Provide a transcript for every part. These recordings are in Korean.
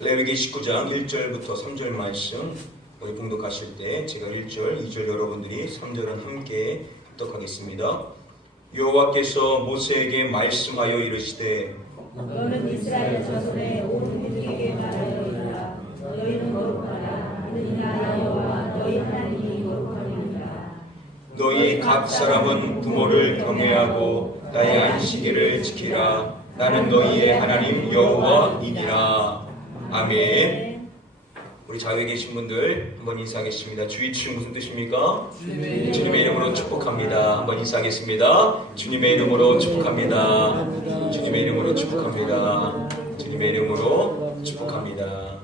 레위기 19장 1절부터 3절 말씀 우리 봉독하실 때 제가 1절, 2절 여러분들이 3절은 함께 합독하겠습니다. 여호와께서 모세에게 말씀하여 이르시되 너는 이스라엘 자손의 온 민족에게 말하여 이르라. 너희는 거룩하라. 이는 나 여호와 너희 하나님이 거룩함이니라. 너희 각 사람은 부모를 경외하고 나의 안식일을 지키라. 나는 너희의 하나님 여호와이니라. 아멘. 우리 자유에 계신 분들 한번 인사하겠습니다. 주의치 무슨 뜻입니까? 주님의 이름으로 축복합니다. 한번 인사하겠습니다. 주님의 이름으로 축복합니다. 주님의 이름으로 축복합니다. 주님의 이름으로 축복합니다.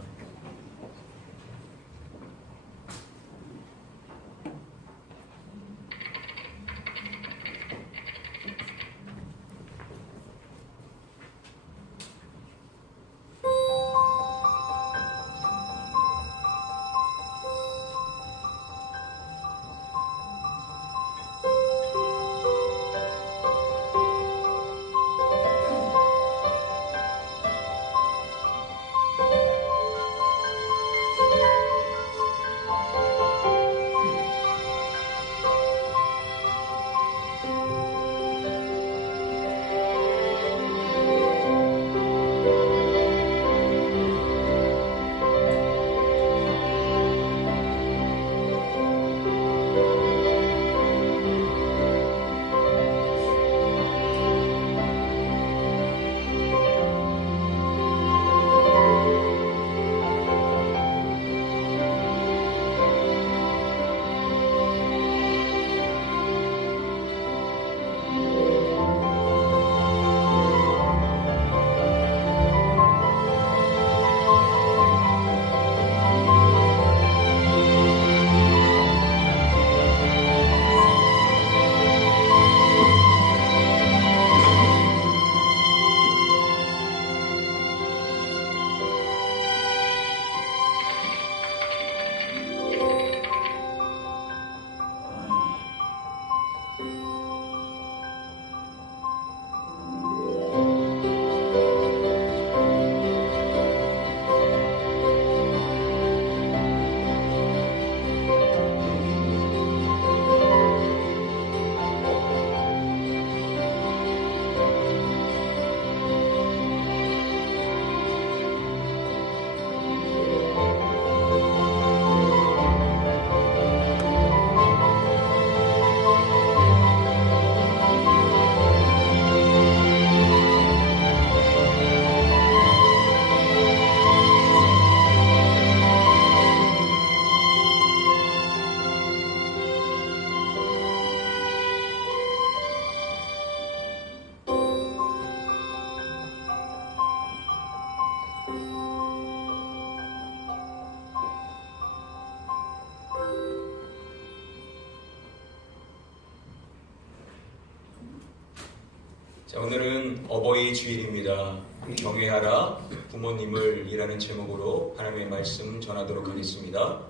자, 오늘은 어버이 주일입니다. 경외하라 부모님을 이라는 제목으로 하나님의 말씀 전하도록 하겠습니다.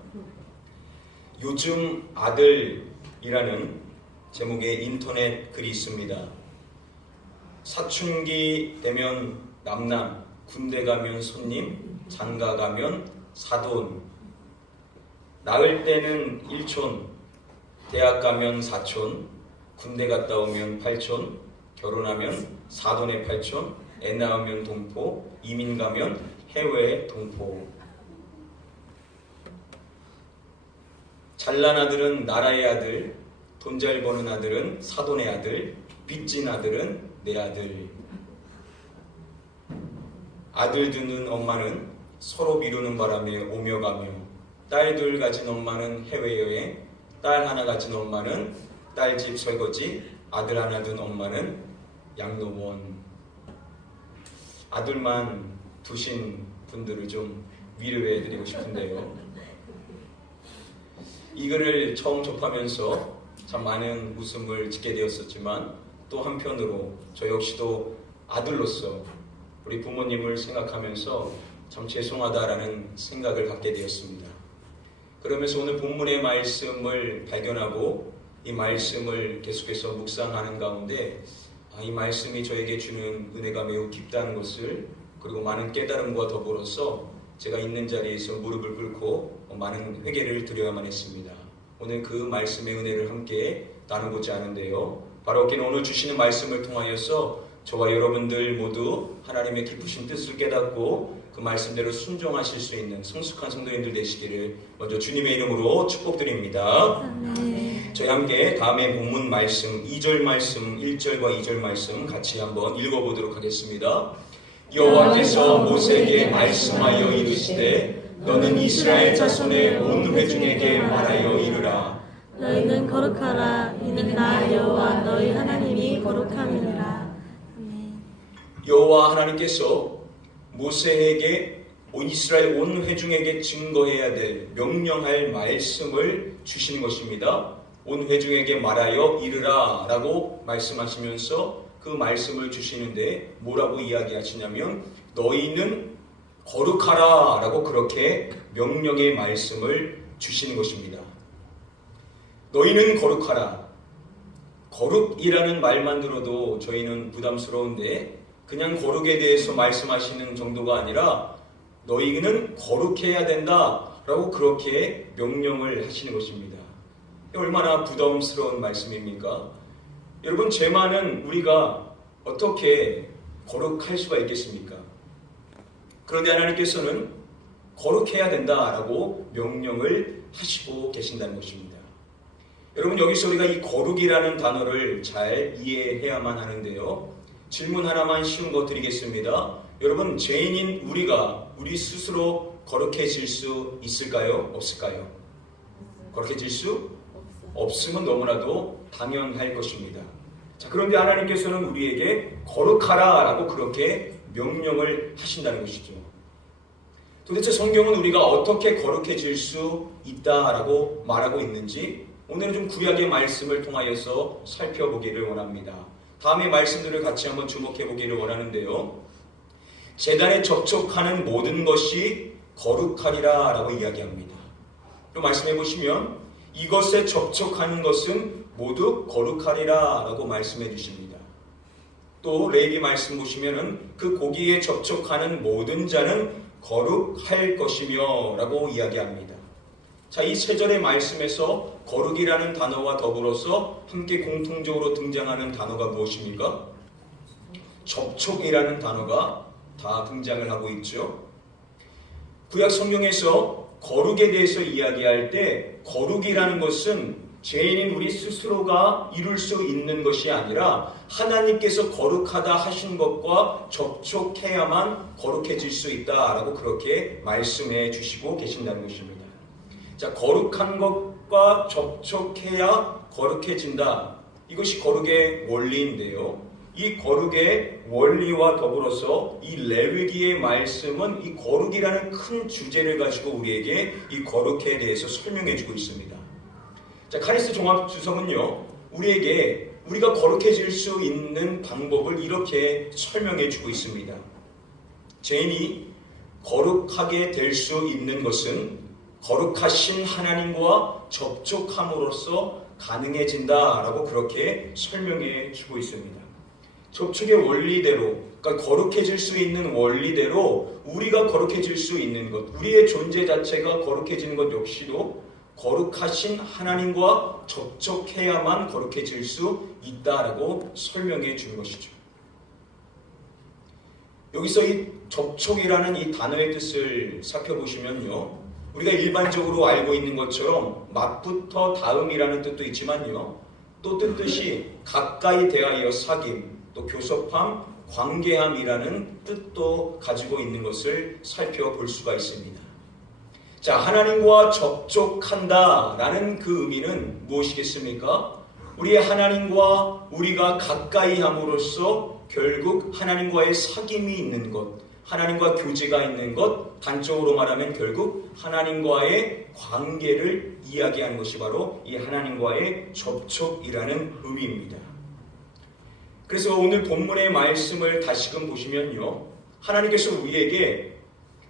요즘 아들이라는 제목의 인터넷 글이 있습니다. 사춘기 되면 남남, 군대 가면 손님, 장가 가면 사돈, 낳을 때는 일촌, 대학 가면 사촌, 군대 갔다 오면 팔촌, 결혼하면 사돈의 팔촌, 애 낳으면 동포, 이민 가면 해외 동포. 잘난 아들은 나라의 아들, 돈 잘 버는 아들은 사돈의 아들, 빚진 아들은 내 아들. 아들 두는 엄마는 서로 미루는 바람에 오며 가며, 딸 둘 가진 엄마는 해외여행, 딸 하나 가진 엄마는 딸집 설거지, 아들 하나 둔 엄마는 양로원. 아들만 두신 분들을 좀 위로해드리고 싶은데요. 이 글을 처음 접하면서 참 많은 웃음을 짓게 되었었지만 또 한편으로 저 역시도 아들로서 우리 부모님을 생각하면서 참 죄송하다라는 생각을 갖게 되었습니다. 그러면서 오늘 본문의 말씀을 발견하고 이 말씀을 계속해서 묵상하는 가운데 이 말씀이 저에게 주는 은혜가 매우 깊다는 것을, 그리고 많은 깨달음과 더불어서 제가 있는 자리에서 무릎을 꿇고 많은 회개를 드려야만 했습니다. 오늘 그 말씀의 은혜를 함께 나누고자 하는데요. 바로 오늘 주시는 말씀을 통하여서 저와 여러분들 모두 하나님의 기쁘신 뜻을 깨닫고 그 말씀대로 순종하실 수 있는 성숙한 성도님들 되시기를 먼저 주님의 이름으로 축복드립니다. 저희 함께 다음에 본문 말씀 2절 말씀 1절과 2절 말씀 같이 한번 읽어보도록 하겠습니다. 여호와께서 모세에게 말씀하여 이르시되 너는 이스라엘 자손의 온 회중에게 말하여 이르라. 너희는 거룩하라. 이는 나 여호와 너희 하나님이 거룩함이니라. 아멘. 여호와 하나님께서 모세에게 이스라엘 온 회중에게 증거해야 될 명령할 말씀을 주시는 것입니다. 온 회중에게 말하여 이르라 라고 말씀하시면서 그 말씀을 주시는데 뭐라고 이야기하시냐면 너희는 거룩하라 라고 그렇게 명령의 말씀을 주시는 것입니다. 너희는 거룩하라. 거룩이라는 말만 들어도 저희는 부담스러운데 그냥 거룩에 대해서 말씀하시는 정도가 아니라 너희는 거룩해야 된다 라고 그렇게 명령을 하시는 것입니다. 얼마나 부담스러운 말씀입니까? 여러분, 죄만은 우리가 어떻게 거룩할 수가 있겠습니까? 그런데 하나님께서는 거룩해야 된다라고 명령을 하시고 계신다는 것입니다. 여러분, 여기서 우리가 이 거룩이라는 단어를 잘 이해해야만 하는데요. 질문 하나만 쉬운 거 드리겠습니다. 여러분, 죄인인 우리 스스로 거룩해질 수 있을까요? 없을까요? 거룩해질 수 없으면 너무나도 당연할 것입니다. 자, 그런데 하나님께서는 우리에게 거룩하라 라고 그렇게 명령을 하신다는 것이죠. 도대체 성경은 우리가 어떻게 거룩해질 수 있다라고 말하고 있는지 오늘은 좀 구약의 말씀을 통하여서 살펴보기를 원합니다. 다음의 말씀들을 같이 한번 주목해 보기를 원하는데요. 제단에 접촉하는 모든 것이 거룩하리라 라고 이야기합니다. 또 말씀해 보시면 이것에 접촉하는 것은 모두 거룩하리라 라고 말씀해 주십니다. 또 레위기 말씀 보시면은 그 고기에 접촉하는 모든 자는 거룩할 것이며 라고 이야기합니다. 자, 이 세 절의 말씀에서 거룩이라는 단어와 더불어서 함께 공통적으로 등장하는 단어가 무엇입니까? 접촉이라는 단어가 다 등장을 하고 있죠. 구약 성경에서 거룩에 대해서 이야기할 때 거룩이라는 것은 죄인인 우리 스스로가 이룰 수 있는 것이 아니라 하나님께서 거룩하다 하신 것과 접촉해야만 거룩해질 수 있다라고 그렇게 말씀해 주시고 계신다는 것입니다. 자, 거룩한 것과 접촉해야 거룩해진다. 이것이 거룩의 원리인데요. 이 거룩의 원리와 더불어서 이 레위기의 말씀은 이 거룩이라는 큰 주제를 가지고 우리에게 이 거룩에 대해서 설명해 주고 있습니다. 자, 카리스 종합주성은요, 우리가 거룩해질 수 있는 방법을 이렇게 설명해 주고 있습니다. 죄인이 거룩하게 될 수 있는 것은 거룩하신 하나님과 접촉함으로써 가능해진다라고 그렇게 설명해 주고 있습니다. 접촉의 원리대로, 그러니까 거룩해질 수 있는 원리대로 우리가 거룩해질 수 있는 것, 우리의 존재 자체가 거룩해지는 것 역시도 거룩하신 하나님과 접촉해야만 거룩해질 수 있다라고 설명해 주는 것이죠. 여기서 이 접촉이라는 이 단어의 뜻을 살펴보시면요, 우리가 일반적으로 알고 있는 것처럼 맛부터 다음이라는 뜻도 있지만요, 또 뜻이 가까이 대하여 사귐, 또 교섭함, 관계함이라는 뜻도 가지고 있는 것을 살펴볼 수가 있습니다. 자, 하나님과 접촉한다라는 그 의미는 무엇이겠습니까? 우리의 하나님과 우리가 가까이 함으로써 결국 하나님과의 사귐이 있는 것, 하나님과 교제가 있는 것, 단적으로 말하면 결국 하나님과의 관계를 이야기하는 것이 바로 이 하나님과의 접촉이라는 의미입니다. 그래서 오늘 본문의 말씀을 다시금 보시면요, 하나님께서 우리에게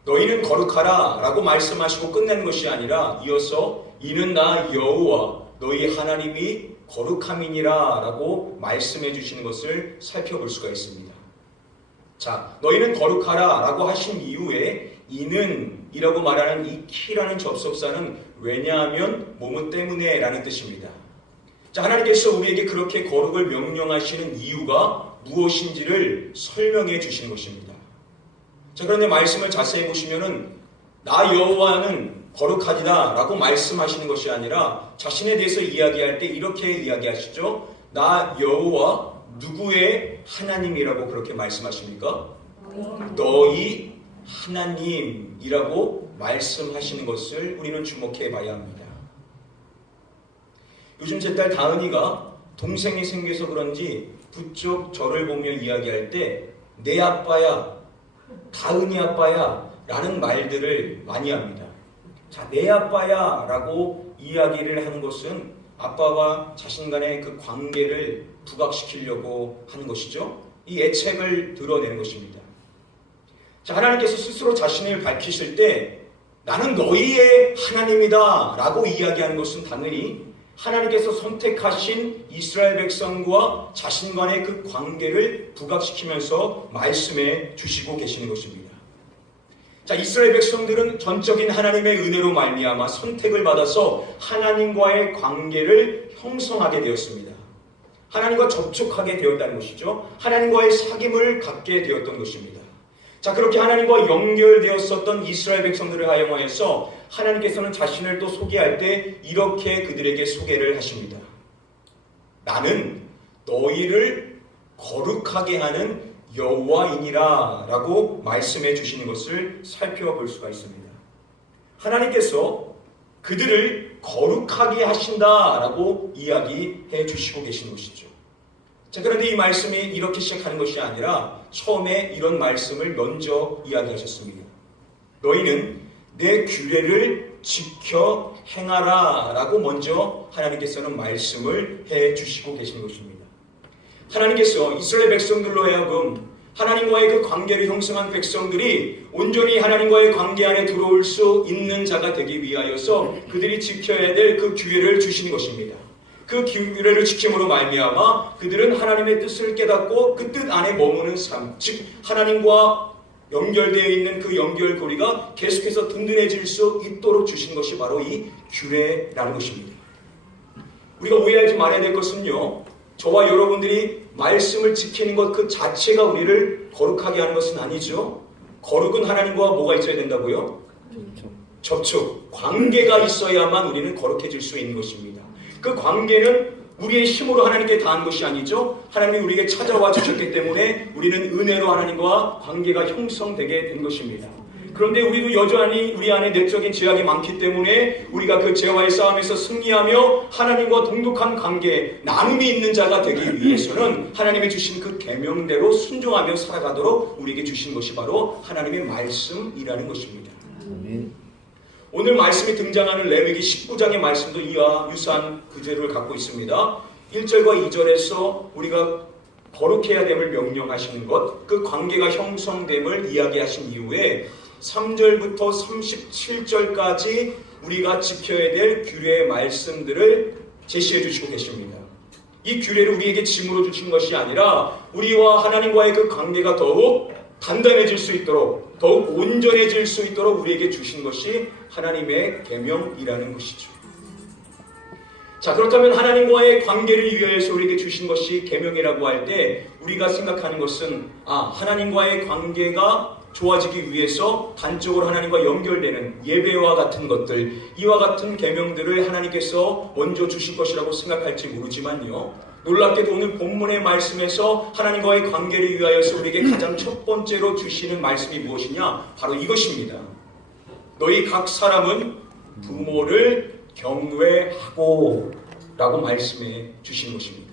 너희는 거룩하라 라고 말씀하시고 끝내는 것이 아니라 이어서 이는 나 여호와 너희 하나님이 거룩함이니라 라고 말씀해 주시는 것을 살펴볼 수가 있습니다. 자, 너희는 거룩하라 라고 하신 이후에 이는 이라고 말하는 이 키라는 접속사는 왜냐하면 뭐뭐 때문에 라는 뜻입니다. 자, 하나님께서 우리에게 그렇게 거룩을 명령하시는 이유가 무엇인지를 설명해 주시는 것입니다. 자, 그런데 말씀을 자세히 보시면은 나 여호와는 거룩하니라 라고 말씀하시는 것이 아니라 자신에 대해서 이야기할 때 이렇게 이야기하시죠. 나 여호와 누구의 하나님이라고 그렇게 말씀하십니까? 너희 하나님이라고 말씀하시는 것을 우리는 주목해 봐야 합니다. 요즘 제 딸 다은이가 동생이 생겨서 그런지 부쩍 저를 보며 이야기할 때 내 아빠야, 다은이 아빠야 라는 말들을 많이 합니다. 자, 내 아빠야 라고 이야기를 하는 것은 아빠와 자신 간의 그 관계를 부각시키려고 하는 것이죠. 이 애착을 드러내는 것입니다. 자, 하나님께서 스스로 자신을 밝히실 때 나는 너희의 하나님이다 라고 이야기하는 것은 당연히 하나님께서 선택하신 이스라엘 백성과 자신 간의 그 관계를 부각시키면서 말씀해 주시고 계시는 것입니다. 자, 이스라엘 백성들은 전적인 하나님의 은혜로 말미암아 선택을 받아서 하나님과의 관계를 형성하게 되었습니다. 하나님과 접촉하게 되었다는 것이죠. 하나님과의 사귐을 갖게 되었던 것입니다. 자, 그렇게 하나님과 연결되었었던 이스라엘 백성들을 하여서 하나님께서는 자신을 또 소개할 때 이렇게 그들에게 소개를 하십니다. 나는 너희를 거룩하게 하는 여호와이니라 라고 말씀해 주시는 것을 살펴볼 수가 있습니다. 하나님께서 그들을 거룩하게 하신다라고 이야기해 주시고 계시는 것이죠. 자, 그런데 이 말씀이 이렇게 시작하는 것이 아니라 처음에 이런 말씀을 먼저 이야기하셨습니다. 너희는 내 규례를 지켜 행하라 라고 먼저 하나님께서는 말씀을 해 주시고 계시는 것입니다. 하나님께서 이스라엘 백성들로 하여금 하나님과의 그 관계를 형성한 백성들이 온전히 하나님과의 관계 안에 들어올 수 있는 자가 되기 위하여서 그들이 지켜야 될 그 규례를 주시는 것입니다. 그 규례를 지킴으로 말미암아 그들은 하나님의 뜻을 깨닫고 그 뜻 안에 머무는 삶, 즉 하나님과 연결되어 있는 그 연결고리가 계속해서 든든해질 수 있도록 주신 것이 바로 이 규례라는 것입니다. 우리가 오해하지 말아야 될 것은요, 저와 여러분들이 말씀을 지키는 것 그 자체가 우리를 거룩하게 하는 것은 아니죠. 거룩은 하나님과 뭐가 있어야 된다고요? 접촉, 관계가 있어야만 우리는 거룩해질 수 있는 것입니다. 그 관계는 우리의 힘으로 하나님께 닿은 것이 아니죠. 하나님이 우리에게 찾아와 주셨기 때문에 우리는 은혜로 하나님과 관계가 형성되게 된 것입니다. 그런데 우리도 여전히 우리 안에 내적인 죄악이 많기 때문에 우리가 그 죄와의 싸움에서 승리하며 하나님과 동독한 관계, 나눔이 있는 자가 되기 위해서는 하나님이 주신 그 계명대로 순종하며 살아가도록 우리에게 주신 것이 바로 하나님의 말씀이라는 것입니다. 오늘 말씀이 등장하는 레위기 19장의 말씀도 이와 유사한 구절을 갖고 있습니다. 1절과 2절에서 우리가 거룩해야 됨을 명령하시는 것, 그 관계가 형성됨을 이야기하신 이후에 3절부터 37절까지 우리가 지켜야 될 규례의 말씀들을 제시해 주시고 계십니다. 이 규례를 우리에게 짐으로 주신 것이 아니라 우리와 하나님과의 그 관계가 더욱 단단해질 수 있도록, 더욱 온전해질 수 있도록 우리에게 주신 것이 하나님의 계명이라는 것이죠. 자, 그렇다면 하나님과의 관계를 위하여서 우리에게 주신 것이 계명이라고 할 때 우리가 생각하는 것은 하나님과의 관계가 좋아지기 위해서 단적으로 하나님과 연결되는 예배와 같은 것들, 이와 같은 계명들을 하나님께서 먼저 주실 것이라고 생각할지 모르지만요, 놀랍게도 오늘 본문의 말씀에서 하나님과의 관계를 위하여서 우리에게 가장 첫 번째로 주시는 말씀이 무엇이냐? 바로 이것입니다. 너희 각 사람은 부모를 경외하고 라고 말씀해 주시는 것입니다.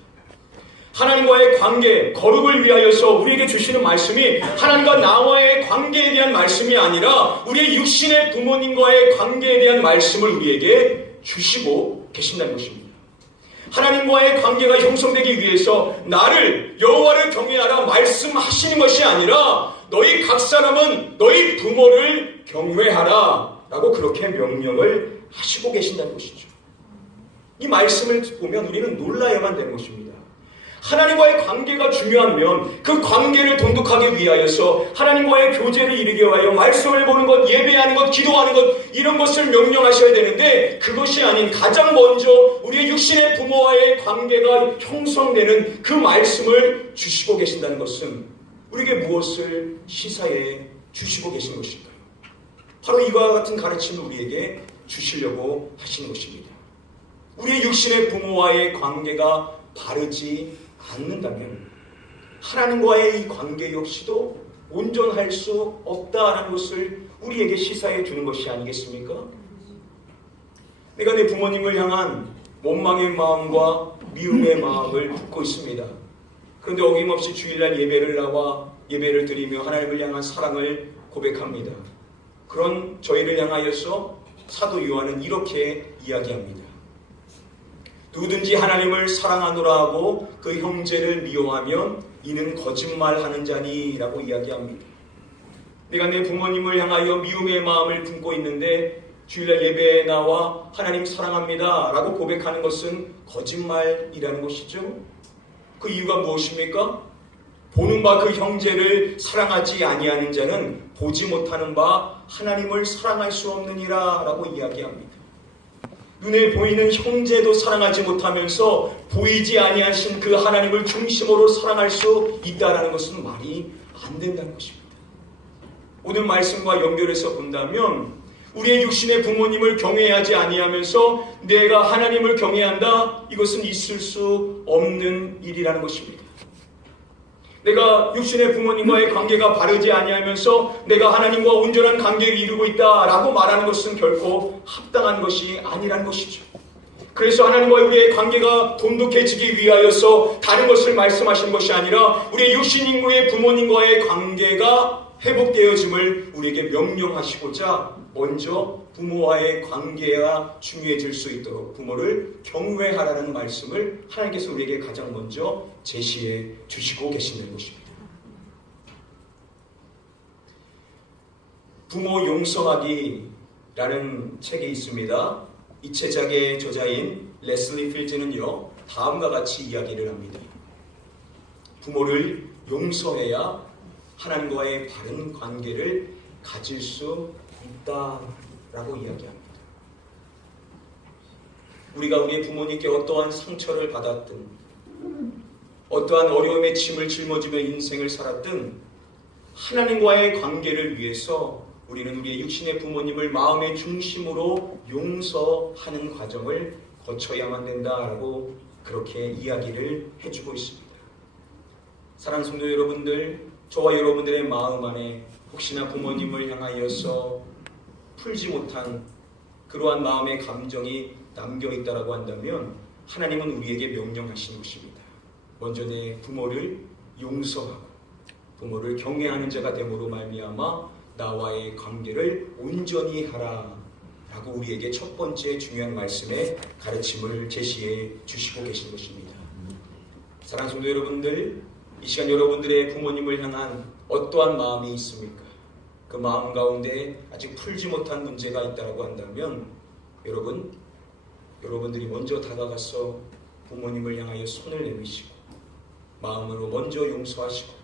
하나님과의 관계, 거룩을 위하여서 우리에게 주시는 말씀이 하나님과 나와의 관계에 대한 말씀이 아니라 우리의 육신의 부모님과의 관계에 대한 말씀을 우리에게 주시고 계신다는 것입니다. 하나님과의 관계가 형성되기 위해서 나를, 여호와를 경외하라 말씀하시는 것이 아니라 너희 각 사람은 너희 부모를 경외하라 라고 그렇게 명령을 하시고 계신다는 것이죠. 이 말씀을 보면 우리는 놀라야만 되는 것입니다. 하나님과의 관계가 중요하면 그 관계를 돈독하기 위하여서 하나님과의 교제를 이루기 위하여 말씀을 보는 것, 예배하는 것, 기도하는 것, 이런 것을 명령하셔야 되는데, 그것이 아닌 가장 먼저 우리의 육신의 부모와의 관계가 형성되는 그 말씀을 주시고 계신다는 것은 우리에게 무엇을 시사해 주시고 계신 것일까요? 바로 이와 같은 가르침을 우리에게 주시려고 하시는 것입니다. 우리의 육신의 부모와의 관계가 바르지 않는다면 하나님과의 이 관계 역시도 온전할 수 없다라는 것을 우리에게 시사해 주는 것이 아니겠습니까? 내가 내 부모님을 향한 원망의 마음과 미움의 마음을 품고 있습니다. 그런데 어김없이 주일날 예배를 나와 예배를 드리며 하나님을 향한 사랑을 고백합니다. 그런 저희를 향하여서 사도 요한은 이렇게 이야기합니다. 누구든지 하나님을 사랑하노라 하고 그 형제를 미워하면 이는 거짓말하는 자니 라고 이야기합니다. 내가 내 부모님을 향하여 미움의 마음을 품고 있는데 주일날 예배에 나와 하나님 사랑합니다 라고 고백하는 것은 거짓말이라는 것이죠. 그 이유가 무엇입니까? 보는 바 그 형제를 사랑하지 아니하는 자는 보지 못하는 바 하나님을 사랑할 수 없느니라 라고 이야기합니다. 눈에 보이는 형제도 사랑하지 못하면서 보이지 아니하신 그 하나님을 중심으로 사랑할 수 있다는 것은 말이 안 된다는 것입니다. 오늘 말씀과 연결해서 본다면 우리의 육신의 부모님을 경외하지 아니하면서 내가 하나님을 경외한다, 이것은 있을 수 없는 일이라는 것입니다. 내가 육신의 부모님과의 관계가 바르지 아니하면서 내가 하나님과 온전한 관계를 이루고 있다라고 말하는 것은 결코 합당한 것이 아니라는 것이죠. 그래서 하나님과 우리의 관계가 돈독해지기 위하여서 다른 것을 말씀하신 것이 아니라 우리의 육신 인구의 부모님과의 관계가 회복되어짐을 우리에게 명령하시고자 먼저 부모와의 관계가 중요해질 수 있도록 부모를 경외하라는 말씀을 하나님께서 우리에게 가장 먼저 제시해 주시고 계시는 것입니다. 부모 용서하기라는 책이 있습니다. 이 책의 저자인 레슬리 필즈는요, 다음과 같이 이야기를 합니다. 부모를 용서해야 하나님과의 바른 관계를 가질 수 있다라고 이야기합니다. 우리가 우리의 부모님께 어떠한 상처를 받았든 어떠한 어려움의 짐을 짊어지며 인생을 살았든 하나님과의 관계를 위해서 우리는 우리의 육신의 부모님을 마음의 중심으로 용서하는 과정을 거쳐야만 된다라고 그렇게 이야기를 해주고 있습니다. 사랑하는 성도 여러분들, 저와 여러분들의 마음 안에 혹시나 부모님을 향하여서 풀지 못한 그러한 마음의 감정이 남겨있다라고 한다면 하나님은 우리에게 명령하시는 것입니다. 먼저 내 부모를 용서하고 부모를 경외하는 자가 됨으로 말미암아 나와의 관계를 온전히 하라 라고 우리에게 첫 번째 중요한 말씀의 가르침을 제시해 주시고 계신 것입니다. 사랑하는 성도 여러분들, 이 시간 여러분들의 부모님을 향한 어떠한 마음이 있습니까? 그 마음 가운데 아직 풀지 못한 문제가 있다고 한다면 여러분들이 먼저 다가가서 부모님을 향하여 손을 내미시고 마음으로 먼저 용서하시고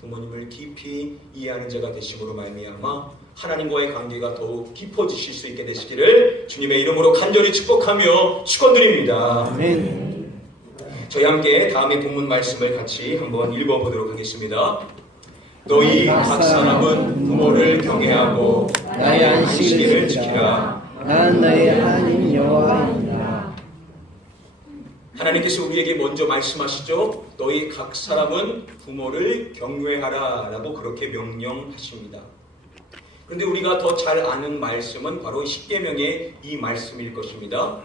부모님을 깊이 이해하는 자가 되심으로 말미암아 하나님과의 관계가 더욱 깊어지실 수 있게 되시기를 주님의 이름으로 간절히 축복하며 축원드립니다. 아멘. 저희 함께 다음의 본문 말씀을 같이 한번 읽어보도록 하겠습니다. 너희 각 사람은 부모를 경외하고 나의 안식일을 지키라. 나는 너희 하나님 여호와이니라. 하나님께서 우리에게 먼저 말씀하시죠. 너희 각 사람은 부모를 경외하라 라고 그렇게 명령하십니다. 그런데 우리가 더 잘 아는 말씀은 바로 십계명의 이 말씀일 것입니다.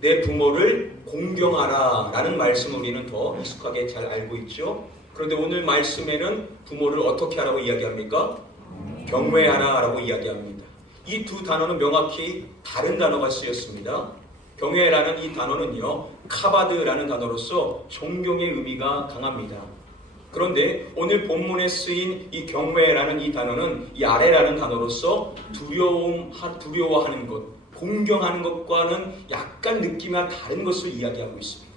내 부모를 공경하라 라는 말씀을 우리는 더 익숙하게 잘 알고 있죠. 그런데 오늘 말씀에는 부모를 어떻게 하라고 이야기합니까? 경외하라 라고 이야기합니다. 이 두 단어는 명확히 다른 단어가 쓰였습니다. 경외라는 이 단어는요, 카바드라는 단어로서 존경의 의미가 강합니다. 그런데 오늘 본문에 쓰인 이 경외라는 이 단어는 이 아래라는 단어로서 두려워하는 것, 공경하는 것과는 약간 느낌이 다른 것을 이야기하고 있습니다.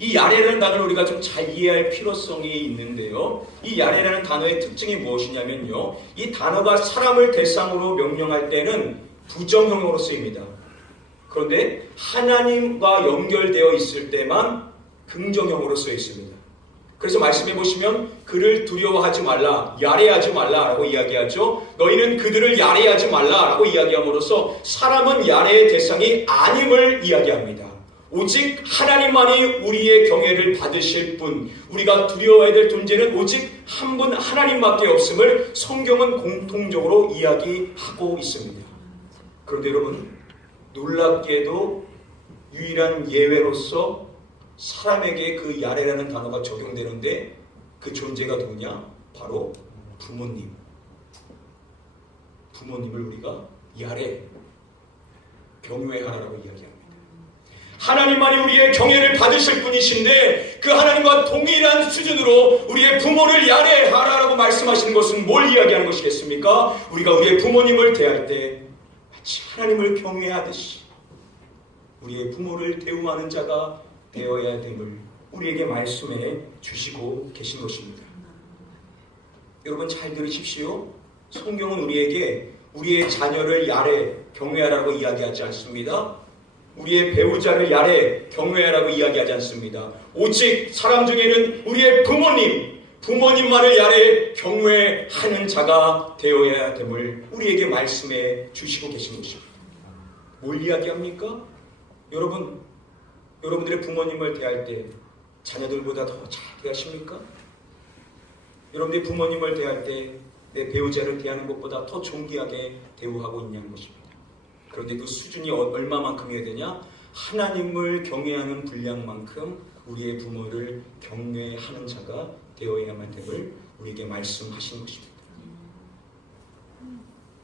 이 야레라는 단어를 우리가 좀 잘 이해할 필요성이 있는데요. 이 야레라는 단어의 특징이 무엇이냐면요. 이 단어가 사람을 대상으로 명령할 때는 부정형으로 쓰입니다. 그런데 하나님과 연결되어 있을 때만 긍정형으로 쓰여 있습니다. 그래서 말씀해 보시면 그를 두려워하지 말라, 야레하지 말라라고 이야기하죠. 너희는 그들을 야레하지 말라라고 이야기함으로써 사람은 야레의 대상이 아님을 이야기합니다. 오직 하나님만이 우리의 경외를 받으실 분, 우리가 두려워해야 될 존재는 오직 한 분 하나님밖에 없음을 성경은 공통적으로 이야기하고 있습니다. 그런데 여러분, 놀랍게도 유일한 예외로서 사람에게 그 야레라는 단어가 적용되는데 그 존재가 누구냐? 바로 부모님. 부모님을 우리가 야레, 경외하라고 이야기합니다. 하나님만이 우리의 경외를 받으실 분이신데 그 하나님과 동일한 수준으로 우리의 부모를 야레하라라고 말씀하시는 것은 뭘 이야기하는 것이겠습니까? 우리가 우리의 부모님을 대할 때 마치 하나님을 경외하듯이 우리의 부모를 대우하는 자가 되어야 됨을 우리에게 말씀해 주시고 계신 것입니다. 여러분 잘 들으십시오. 성경은 우리에게 우리의 자녀를 야레, 경외하라고 이야기하지 않습니다. 우리의 배우자를 야레, 경외하라고 이야기하지 않습니다. 오직 사람 중에는 우리의 부모님만을 야레, 경외하는 자가 되어야 됨을 우리에게 말씀해 주시고 계신 것입니다. 뭘 이야기합니까? 여러분들의 부모님을 대할 때 자녀들보다 더 잘 대하십니까? 여러분들의 부모님을 대할 때 내 배우자를 대하는 것보다 더 존귀하게 대우하고 있냐는 것입니다. 그런데 그 수준이 얼마만큼이어야 되냐? 하나님을 경외하는 분량만큼 우리의 부모를 경외하는 자가 되어야만 됨을 우리에게 말씀하시는 것입니다.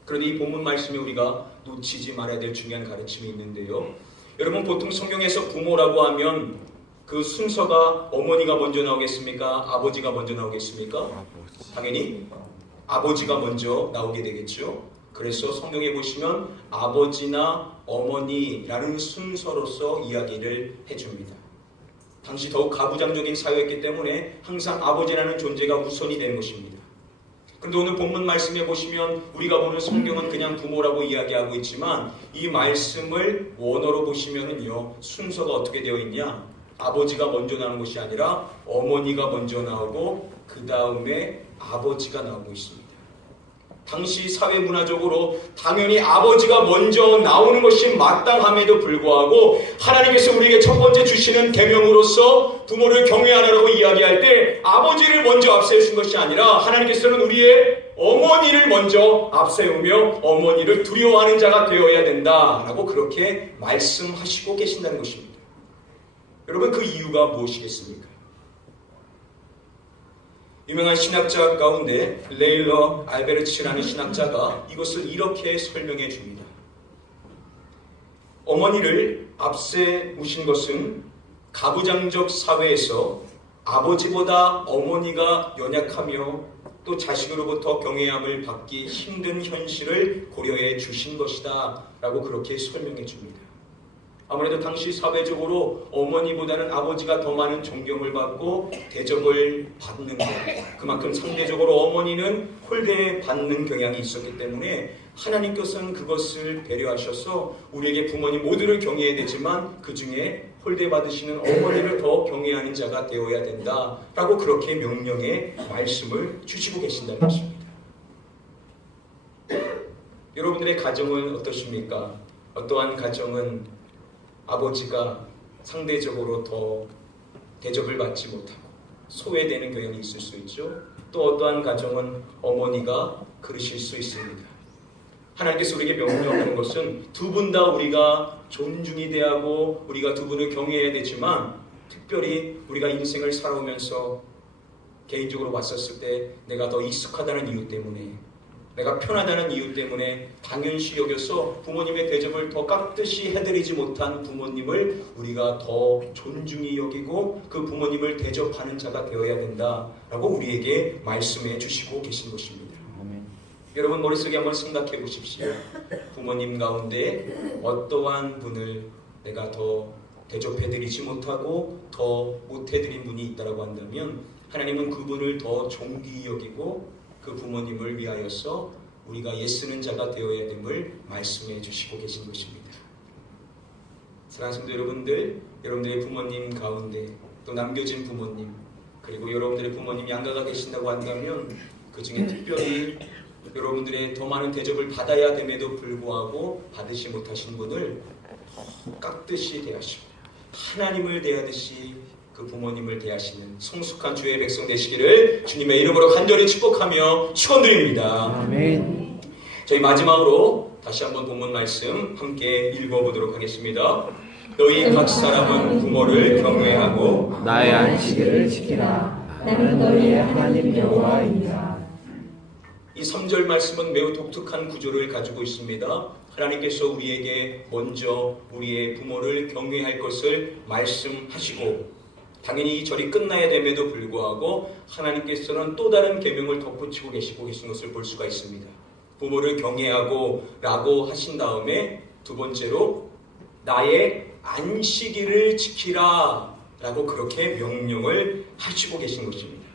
그런데 이 본문 말씀에 우리가 놓치지 말아야 될 중요한 가르침이 있는데요. 여러분 보통 성경에서 부모라고 하면 그 순서가 어머니가 먼저 나오겠습니까? 아버지가 먼저 나오겠습니까? 당연히 아버지가 먼저 나오게 되겠죠. 그래서 성경에 보시면 아버지나 어머니라는 순서로서 이야기를 해줍니다. 당시 더욱 가부장적인 사회였기 때문에 항상 아버지라는 존재가 우선이 되는 것입니다. 그런데 오늘 본문 말씀에 보시면 우리가 보는 성경은 그냥 부모라고 이야기하고 있지만 이 말씀을 원어로 보시면은요, 순서가 어떻게 되어 있냐? 아버지가 먼저 나오는 것이 아니라 어머니가 먼저 나오고 그 다음에 아버지가 나오고 있습니다. 당시 사회 문화적으로 당연히 아버지가 먼저 나오는 것이 마땅함에도 불구하고 하나님께서 우리에게 첫 번째 주시는 계명으로서 부모를 경외하라고 이야기할 때 아버지를 먼저 앞세우신 것이 아니라 하나님께서는 우리의 어머니를 먼저 앞세우며 어머니를 두려워하는 자가 되어야 된다라고 그렇게 말씀하시고 계신다는 것입니다. 여러분 그 이유가 무엇이겠습니까? 유명한 신학자 가운데 레일러 알베르치라는 신학자가 이것을 이렇게 설명해 줍니다. 어머니를 앞세우신 것은 가부장적 사회에서 아버지보다 어머니가 연약하며 또 자식으로부터 경외함을 받기 힘든 현실을 고려해 주신 것이다 라고 그렇게 설명해 줍니다. 아무래도 당시 사회적으로 어머니보다는 아버지가 더 많은 존경을 받고 대접을 받는 것, 그만큼 상대적으로 어머니는 홀대받는 경향이 있었기 때문에 하나님께서는 그것을 배려하셔서 우리에게 부모님 모두를 경외해야 되지만 그 중에 홀대받으시는 어머니를 더 경외하는 자가 되어야 된다라고 그렇게 명령의 말씀을 주시고 계신다는 것입니다. 여러분들의 가정은 어떠십니까? 어떠한 가정은 아버지가 상대적으로 더 대접을 받지 못하고 소외되는 경향이 있을 수 있죠. 또 어떠한 가정은 어머니가 그러실 수 있습니다. 하나님께서 우리에게 명령하는 것은 두 분 다 우리가 존중이 대하고 우리가 두 분을 경외해야 되지만 특별히 우리가 인생을 살아오면서 개인적으로 봤었을 때 내가 더 익숙하다는 이유 때문에 내가 편하다는 이유 때문에 당연시 여겨서 부모님의 대접을 더 깍듯이 해드리지 못한 부모님을 우리가 더 존중히 여기고 그 부모님을 대접하는 자가 되어야 된다라고 우리에게 말씀해 주시고 계신 것입니다. 여러분 머릿속에 한번 생각해 보십시오. 부모님 가운데 어떠한 분을 내가 더 대접해드리지 못하고 더 못해드린 분이 있다고 한다면 하나님은 그분을 더 존귀히 여기고 그 부모님을 위하여서 우리가 예쓰는 자가 되어야 됨을 말씀해 주시고 계신 것입니다. 사랑하는 여러분들, 여러분들의 부모님 가운데 또 남겨진 부모님, 그리고 여러분들의 부모님이 양가가 계신다고 한다면 그 중에 특별히 여러분들의 더 많은 대접을 받아야 됨에도 불구하고 받으시 못하신 분을 깎듯이 대하시고 하나님을 대하듯이 그 부모님을 대하시는 성숙한 주의 백성 되시기를 주님의 이름으로 간절히 축복하며 축원드립니다. 아멘. 저희 마지막으로 다시 한번 본문 말씀 함께 읽어보도록 하겠습니다. 너희 각 사람은 부모를 경외하고 나의 안식일을 지키라. 나는 너희의 하나님 여호와이니라. 이 3절 말씀은 매우 독특한 구조를 가지고 있습니다. 하나님께서 우리에게 먼저 우리의 부모를 경외할 것을 말씀하시고 당연히 이 절이 끝나야 됨에도 불구하고 하나님께서는 또 다른 계명을 덧붙이고 계신 것을 볼 수가 있습니다. 부모를 경외하고 라고 하신 다음에 두 번째로 나의 안식일을 지키라 라고 그렇게 명령을 하시고 계신 것입니다.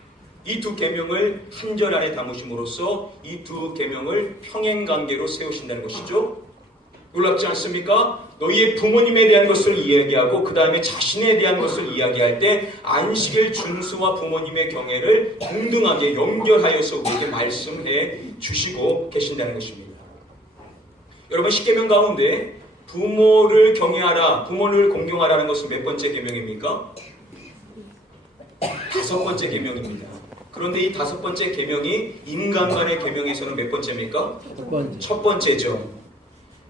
이 두 계명을 한 절 안에 담으심으로써 이 두 계명을 평행관계로 세우신다는 것이죠. 놀랍지 않습니까? 너희의 부모님에 대한 것을 이야기하고 그 다음에 자신에 대한 것을 이야기할 때 안식일 준수와 부모님의 경애를 동등하게 연결하여서 우리에게 말씀해 주시고 계신다는 것입니다. 여러분, 십계명 가운데 부모를 경외하라, 부모를 공경하라는 것은 몇 번째 계명입니까? 5번째 계명입니다. 그런데 이 5번째 계명이 인간간의 계명에서는 몇 번째입니까? 첫 번째죠.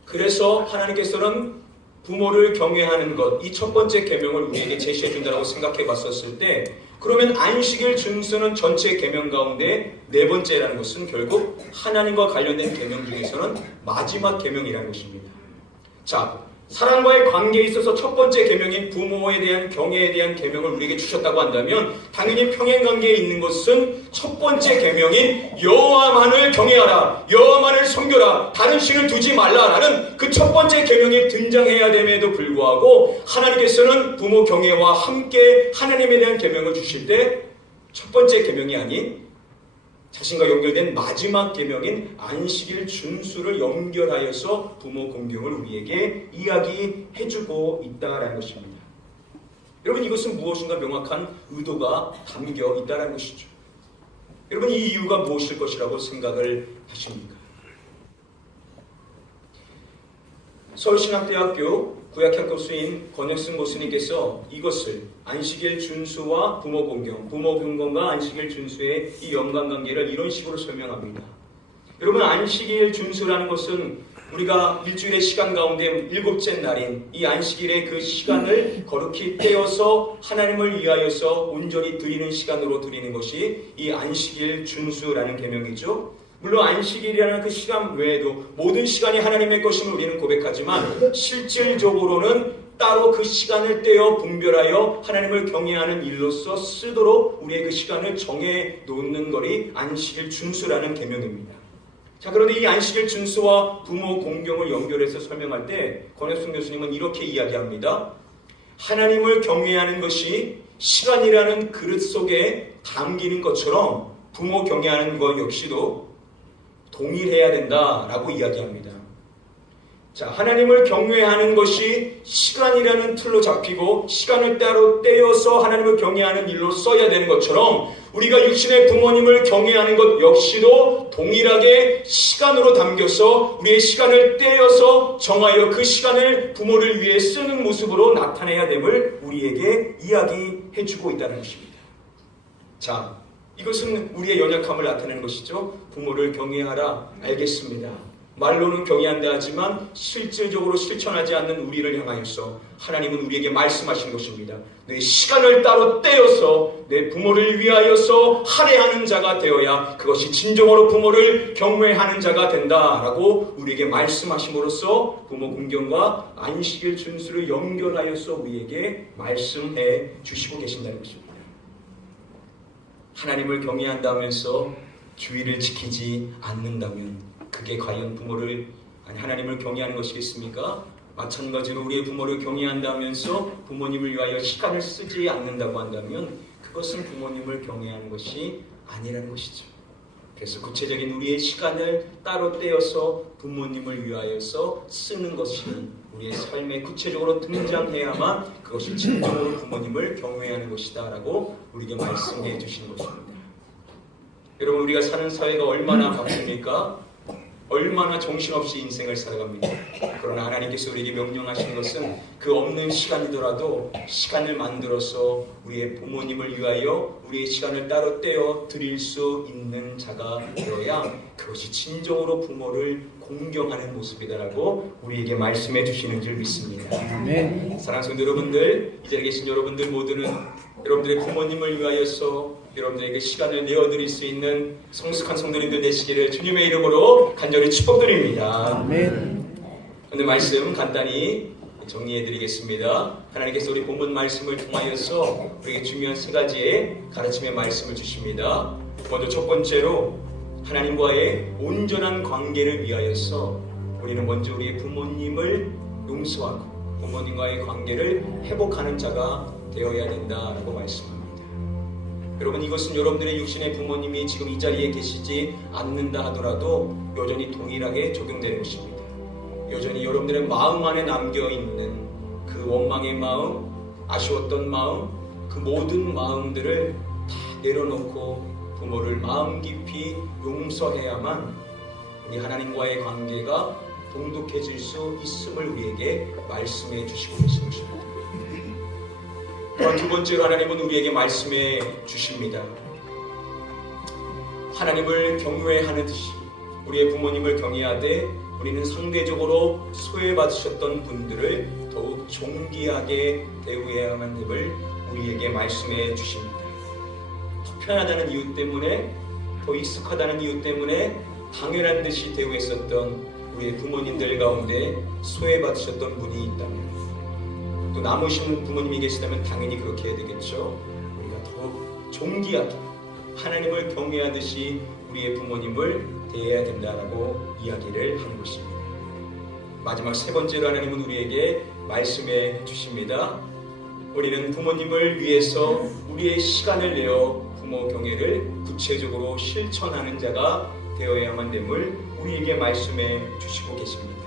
그래서 하나님께서는 부모를 경외하는 것, 이 첫 번째 계명을 우리에게 제시해 준다고 생각해 봤었을 때, 그러면 안식일 준수는 전체 계명 가운데 4번째라는 것은 결국 하나님과 관련된 계명 중에서는 마지막 계명이라는 것입니다. 자, 사랑과의 관계에 있어서 첫 번째 계명인 부모에 대한 경애에 대한 계명을 우리에게 주셨다고 한다면 당연히 평행관계에 있는 것은 첫 번째 계명인 여호와만을 경외하라, 여호와만을 섬겨라, 다른 신을 두지 말라라는 그 첫 번째 계명이 등장해야 됨에도 불구하고 하나님께서는 부모 경외와 함께 하나님에 대한 계명을 주실 때 첫 번째 계명이 아닌 자신과 연결된 마지막 계명인 안식일 준수를 연결하여서 부모 공경을 우리에게 이야기해주고 있다는 것입니다. 여러분, 이것은 무엇인가 명확한 의도가 담겨 있다는 것이죠. 여러분, 이 이유가 무엇일 것이라고 생각을 하십니까? 서울신학대학교 구약학 교수인 권혁승 교수님께서 이것을 안식일 준수와 부모 공경, 부모 공경과 안식일 준수의 이 연관관계를 이런 식으로 설명합니다. 여러분, 안식일 준수라는 것은 우리가 일주일의 시간 가운데 7째 날인 이 안식일의 그 시간을 거룩히 떼어서 하나님을 위하여서 온전히 드리는 시간으로 드리는 것이 이 안식일 준수라는 계명이죠. 물론 안식일이라는 그 시간 외에도 모든 시간이 하나님의 것임을 우리는 고백하지만 실질적으로는 따로 그 시간을 떼어 분별하여 하나님을 경외하는 일로서 쓰도록 우리의 그 시간을 정해 놓는 것이 안식일 준수라는 계명입니다. 자, 그런데 이 안식일 준수와 부모 공경을 연결해서 설명할 때 권혁승 교수님은 이렇게 이야기합니다. 하나님을 경외하는 것이 시간이라는 그릇 속에 담기는 것처럼 부모 경외하는 것 역시도 동일해야 된다라고 이야기합니다. 자, 하나님을 경외하는 것이 시간이라는 틀로 잡히고 시간을 따로 떼어서 하나님을 경외하는 일로 써야 되는 것처럼 우리가 육신의 부모님을 경외하는 것 역시도 동일하게 시간으로 담겨서 우리의 시간을 떼어서 정하여 그 시간을 부모를 위해 쓰는 모습으로 나타내야 됨을 우리에게 이야기해주고 있다는 것입니다. 자, 이것은 우리의 연약함을 나타내는 것이죠. 부모를 경외하라, 알겠습니다. 말로는 경외한다 하지만 실질적으로 실천하지 않는 우리를 향하여서 하나님은 우리에게 말씀하신 것입니다. 내 시간을 따로 떼어서 내 부모를 위하여서 할애하는 자가 되어야 그것이 진정으로 부모를 경외하는 자가 된다라고 우리에게 말씀하심으로써 부모 공경과 안식일 준수를 연결하여서 우리에게 말씀해 주시고 계신다는 것입니다. 하나님을 경외한다면서 주의를 지키지 않는다면 그게 과연 부모를, 아니 하나님을 경외하는 것이겠습니까? 마찬가지로 우리의 부모를 경외한다면서 부모님을 위하여 시간을 쓰지 않는다고 한다면 그것은 부모님을 경외하는 것이 아니라는 것이죠. 그래서 구체적인 우리의 시간을 따로 떼어서 부모님을 위하여서 쓰는 것이 우리의 삶에 구체적으로 등장해야만 그것이 진정으로 부모님을 경외하는 것이다 라고 우리에게 말씀해 주신 것입니다. 여러분, 우리가 사는 사회가 얼마나 바쁩니까? 얼마나 정신없이 인생을 살아갑니다. 그러나 하나님께서 우리에게 명령하시는 것은 그 없는 시간이더라도 시간을 만들어서 우리의 부모님을 위하여 우리의 시간을 따로 떼어 드릴 수 있는 자가 되어야 그것이 진정으로 부모를 공경하는 모습이다라고 우리에게 말씀해 주시는 줄 믿습니다. 아멘. 사랑하는 성도 여러분들, 이 자리에 계신 여러분들 모두는 여러분들의 부모님을 위하여서 여러분들에게 시간을 내어드릴 수 있는 성숙한 성도님들 되시기를 주님의 이름으로 간절히 축복드립니다. 아멘. 오늘 말씀 간단히 정리해드리겠습니다. 하나님께서 우리 본문 말씀을 통하여서 우리에게 중요한 세 가지의 가르침의 말씀을 주십니다. 먼저 첫 번째로 하나님과의 온전한 관계를 위하여서 우리는 먼저 우리의 부모님을 용서하고 부모님과의 관계를 회복하는 자가 되어야 된다라고 말씀합니다. 여러분, 이것은 여러분들의 육신의 부모님이 지금 이 자리에 계시지 않는다 하더라도 여전히 동일하게 적용되는 것입니다. 여전히 여러분들의 마음 안에 남겨있는 그 원망의 마음, 아쉬웠던 마음, 그 모든 마음들을 다 내려놓고 부모를 마음 깊이 용서해야만 우리 하나님과의 관계가 돈독해질 수 있음을 우리에게 말씀해 주시고 계신 것입니다. 또한 두 번째로 하나님은 우리에게 말씀해 주십니다. 하나님을 경외하는 듯이 우리의 부모님을 경외하되 우리는 상대적으로 소외받으셨던 분들을 더욱 존귀하게 대우해야만 함을 우리에게 말씀해 주십니다. 더 편하다는 이유 때문에, 더 익숙하다는 이유 때문에 당연한 듯이 대우했었던 우리의 부모님들 가운데 소외받으셨던 분이 있다면, 또 남으신 부모님이 계시다면 당연히 그렇게 해야 되겠죠. 우리가 더욱 존귀하게 하나님을 경외하듯이 우리의 부모님을 대해야 된다라고 이야기를 하는 것입니다. 마지막 세 번째로 하나님은 우리에게 말씀해 주십니다. 우리는 부모님을 위해서 우리의 시간을 내어 부모 경외를 구체적으로 실천하는 자가 되어야만 됨을 우리에게 말씀해 주시고 계십니다.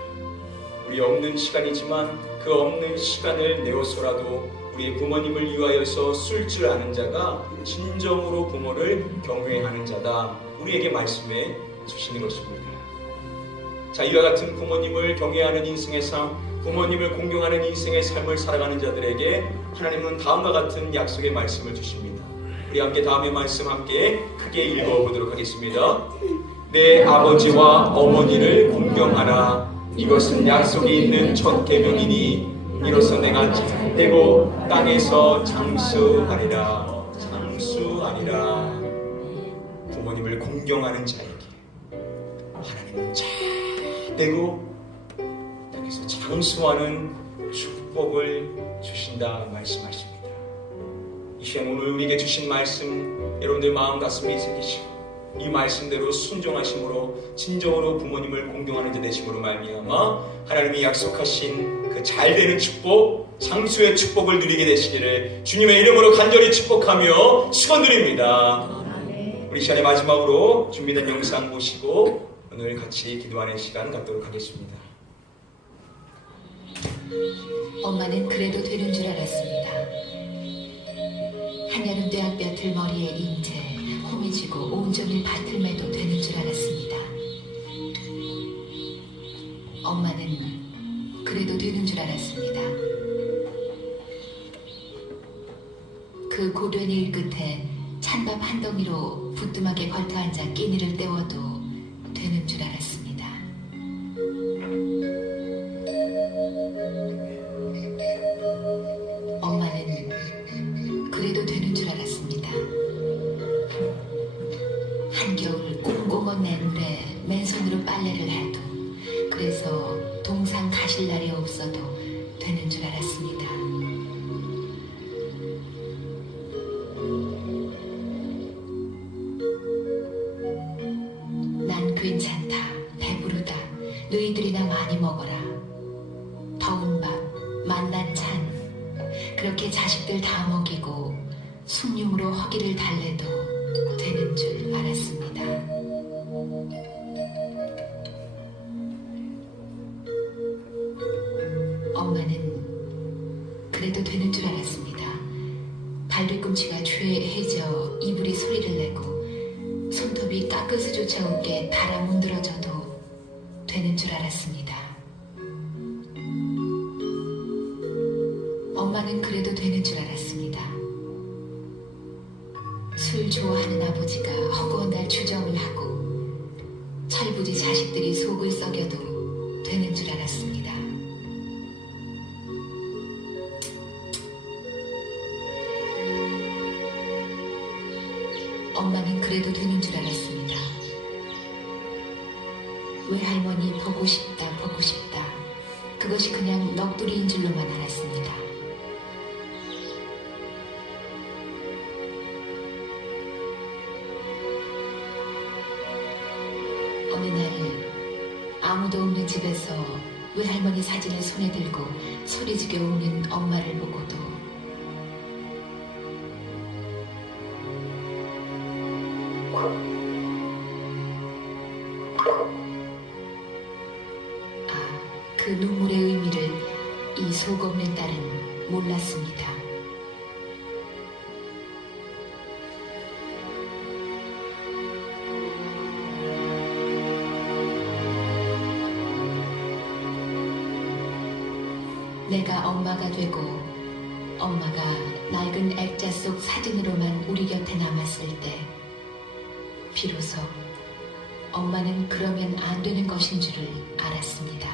우리 없는 시간이지만 그 없는 시간을 내어서라도 우리의 부모님을 위하여서 쓸 줄 아는 자가 진정으로 부모를 경외하는 자다, 우리에게 말씀해 주시는 것입니다. 자, 이와 같은 부모님을 경외하는 인생의 삶, 부모님을 공경하는 인생의 삶을 살아가는 자들에게 하나님은 다음과 같은 약속의 말씀을 주십니다. 우리 함께 다음의 말씀 함께 크게 읽어보도록 하겠습니다. 내 아버지와 어머니를 공경하라. 이것은 약속이 있는 첫 계명이니 이로써 내가 잘되고 땅에서 장수하리라. 장수하리라. 부모님을 공경하는 자에게 하나님은 잘되고 땅에서 장수하는 축복을 주신다 말씀하십니다. 이 시간 오늘 우리에게 주신 말씀, 여러분들 마음 가슴이 새기시고 이 말씀대로 순종하심으로 진정으로 부모님을 공경하는 자 되심으로 말미암아 하나님이 약속하신 그 잘되는 축복, 장수의 축복을 누리게 되시기를 주님의 이름으로 간절히 축복하며 축원드립니다. 우리 시간의 마지막으로 준비된 영상 보시고 오늘 같이 기도하는 시간 갖도록 하겠습니다. 엄마는 그래도 되는 줄 알았습니다. 한여름 대학볕을 머리에 인 채 호미지고 온종일 밭을 매도 되는 줄 알았습니다. 엄마는 그래도 되는 줄 알았습니다. 그 고된 일 끝에 찬밥 한 덩이로 부뚜막에 걸터앉아 끼니를 때워도 되는 줄 알았습니다. 엄마는 그래도 되는 줄 알았습니다. 한겨울 꽁꽁 맨 물에 맨손으로 빨래를 해도, 그래서 동상 가실 날이 없어도 되는 줄 알았습니다. 난 괜찮다, 배부르다, 너희들이나 많이 먹어라, 더울 이렇게 자식들 다 먹이고 숭늉으로 허기를 달래도 되는 줄 알았습니다. 엄마는 그래도 되는 줄 알았습니다. 발뒤꿈치가 죄해져 이불이 소리를 내고 손톱이 깎을수조차 없게 달아 문드러져도 되는 줄 알았습니다. 엄마는 그래도 되는 줄 알았습니다. 술 좋아하는 아버지가 허구한 날 주정을 하고 철부지 자식들이 속을 썩여도 되는 줄 알았습니다. 엄마는 그래도 되는 줄 알았습니다. 외할머니 보고 싶다 보고 싶다 그것이 그냥 넋두리인 줄로만 알았습니다. 어느 날 아무도 없는 집에서 외할머니 사진을 손에 들고 소리지게 우는 엄마를 보고도 그 눈물의 의미를 이 속 없는 딸은 몰랐습니다. 내가 엄마가 되고 엄마가 낡은 액자 속 사진으로만 우리 곁에 남았을 때 비로소 엄마는 그러면 안 되는 것인 줄을 알았습니다.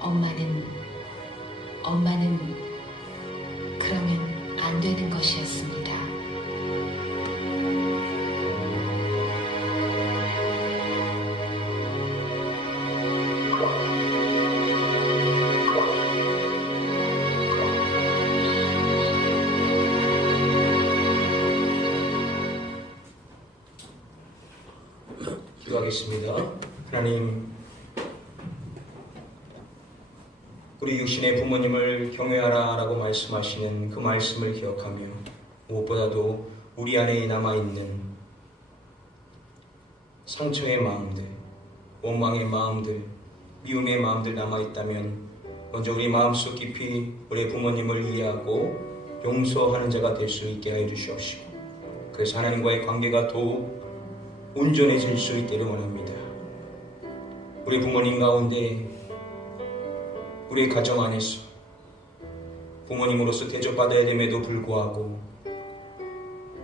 엄마는 그러면 안 되는 것이었습니다. 기도하겠습니다. 하나님, 우리 육신의 부모님을 경외하라 라고 말씀하시는 그 말씀을 기억하며 무엇보다도 우리 안에 남아있는 상처의 마음들, 원망의 마음들, 미움의 마음들 남아있다면 먼저 우리 마음속 깊이 우리 부모님을 이해하고 용서하는 자가 될 수 있게 하여 주시옵시고, 그래서 하나님과의 관계가 더욱 온전해질 수 있기를 원합니다. 우리 부모님 가운데, 우리 가정 안에서 부모님으로서 대접받아야 됨에도 불구하고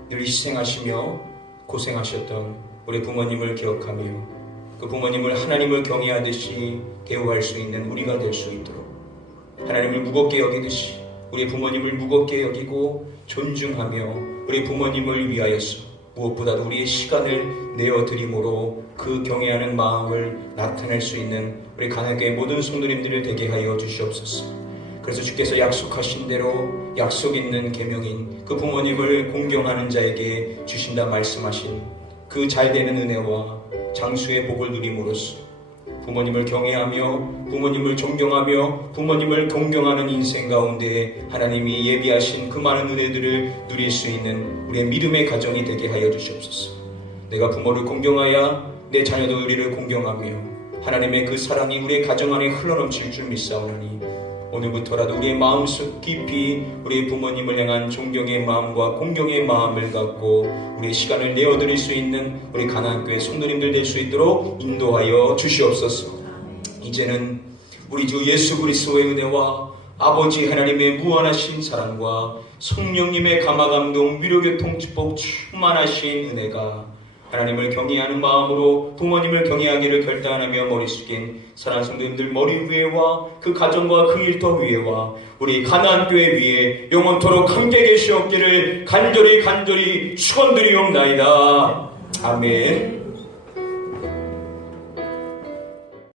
늘 희생하시며 고생하셨던 우리 부모님을 기억하며 그 부모님을 하나님을 경외하듯이 대우할 수 있는 우리가 될 수 있도록, 하나님을 무겁게 여기듯이 우리 부모님을 무겁게 여기고 존중하며 우리 부모님을 위하여서 무엇보다도 우리의 시간을 내어드림으로 그 경외하는 마음을 나타낼 수 있는 우리 가나교회 모든 성도님들을 되게 하여 주시옵소서. 그래서 주께서 약속하신 대로 약속 있는 계명인 그 부모님을 공경하는 자에게 주신다 말씀하신 그 잘되는 은혜와 장수의 복을 누림으로써 부모님을 경외하며 부모님을 존경하며 부모님을 공경하는 인생 가운데 하나님이 예비하신 그 많은 은혜들을 누릴 수 있는 우리의 믿음의 가정이 되게 하여 주시옵소서. 내가 부모를 공경하여 내 자녀도 우리를 공경하며 하나님의 그 사랑이 우리의 가정 안에 흘러넘칠 줄 믿사오나니 오늘부터라도 우리의 마음속 깊이 우리의 부모님을 향한 존경의 마음과 공경의 마음을 갖고 우리의 시간을 내어드릴 수 있는 우리 가나안교회 성도님들 될 수 있도록 인도하여 주시옵소서. 이제는 우리 주 예수 그리스도의 은혜와 아버지 하나님의 무한하신 사랑과 성령님의 감화감동 위로교통 축복 충만하신 은혜가 하나님을 경외하는 마음으로 부모님을 경외하기를 결단하며 머리 숙인 사랑하는 성도님들 머리 위에와 그 가정과 그 일터 위에와 우리 가나안교회 위에 영원토록 함께 계시옵기를 간절히 축원드리옵나이다. 아멘.